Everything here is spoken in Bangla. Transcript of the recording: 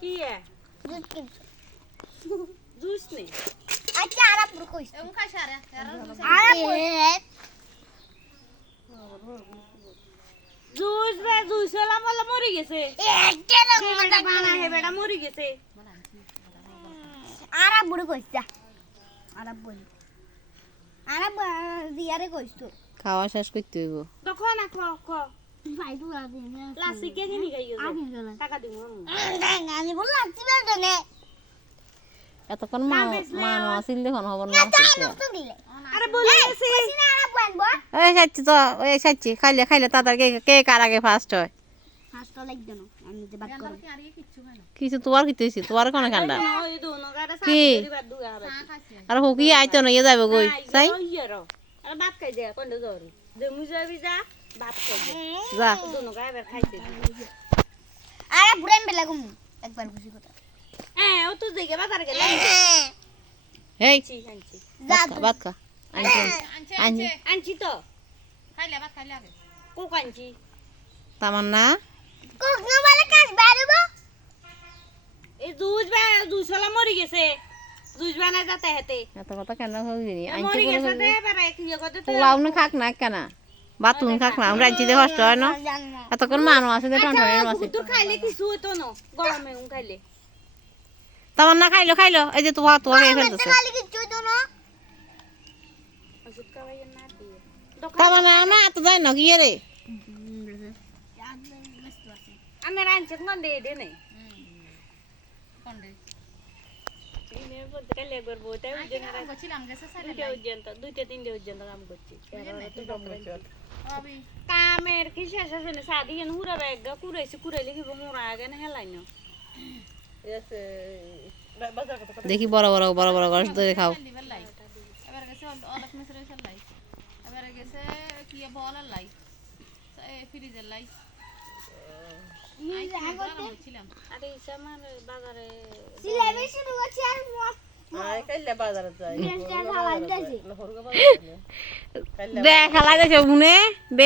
কি এ দুধ কিনছো জুস নেই আচ্ছা আরা পুরো কইছ এমন খাইছ আরে আরা জুস বে জুস এলা বলে মরে গেছে একটা বেটা বানা হে বেটা মরে গেছে আরা পুরো কইছ আরা দিয়ারে কইছ তো খাওয়া শেষ করতে হইব তখন না খ খ ফাইদু আদি না লাসি কে জানি গাইও আদি গেল টাকা দিব আমি বললাম চিবা দনে এতক্ষণ মান আসিল দেখুন হব না তো দিলে আরে বলে গেছে না আরা বানবো এই সাচ্ছি তো ওই সাচ্ছি খাইলে খাইলে তাড়াতাড়ি কে কার আগে ফার্স্ট হয় হাসটা লাগ দেন আমি যে বাদ করব আর ইয়ে কিচ্ছু খাই না কিছু তোমার কি হইছে তোমার কোন কান্ডা ওই দোনো গাড়া কি? সাথে বাদ দুয়া হবে চা খাইছি আর হুকি আইতো না ইয়ে যাবে কই চাই আরে ভাত খাই যা কোন দৌড় যে মুজাবি যা ভাত খাই যা দোনো গাড়া বের খাইতে আরা বুড়ান বেলা গুম একবার খুশি কথা হ্যাঁ ও তো দেখে বাজার গেলে এই আনছি আনছি ভাত খা আনছি আনছে আনছি আনছে আনছি তো খাইলে ভাত খাইলে আগে কোক আনছি তামান্না কোক না বলে কাজ বাড়বো এই দুধ মরি গেছে দুধ বানা যাতে হেতে এত কথা কেন হইনি আনছি মরি করে গেছে দে বেড়া কি করতে তো পোলাও না খাক না কেন বাতুন খাক না আমরা আনছি দে কষ্ট হয় না জানি না এতক্ষণ মানুষ আছে দে টনটনের মাছে তো খাইলে কিছু হইতো না গরমে খাইলে তামান্না খাইলো খাইলো এই যে তোমার তোমার খেয়ে ফেলতেছে খালি কি চুই তো না ওষুধ খাওয়াই না দিয়ে তামান্না না এত যায় না কি রে আমি রাঁধছি কোন দে দে নাই কোন রে ইনে বলতে কালে একবার বইটাই উজ্জেন আমি কইছিলাম গেছে সাইলে দুইটা উজ্জেন তো দুইটা তিনটা উজ্জেন তো কাম করছি আবি কামের কি শেষ আছে না সাদি এন হুরা ব্যাগ কুরাইলে কি মোরা আগে না হেলাই না দেখি বড় বড় বড় বড় গাছ ধরে খাও দিবার লাই এবারে গেছে অনেক মিশরে লাই এবারে গেছে কি বলার লাই ফ্রিজের লাই ছিলাম আরে ইসামার বাজারে সিলেবে শুরু করছি আর দেখা লাগে মনে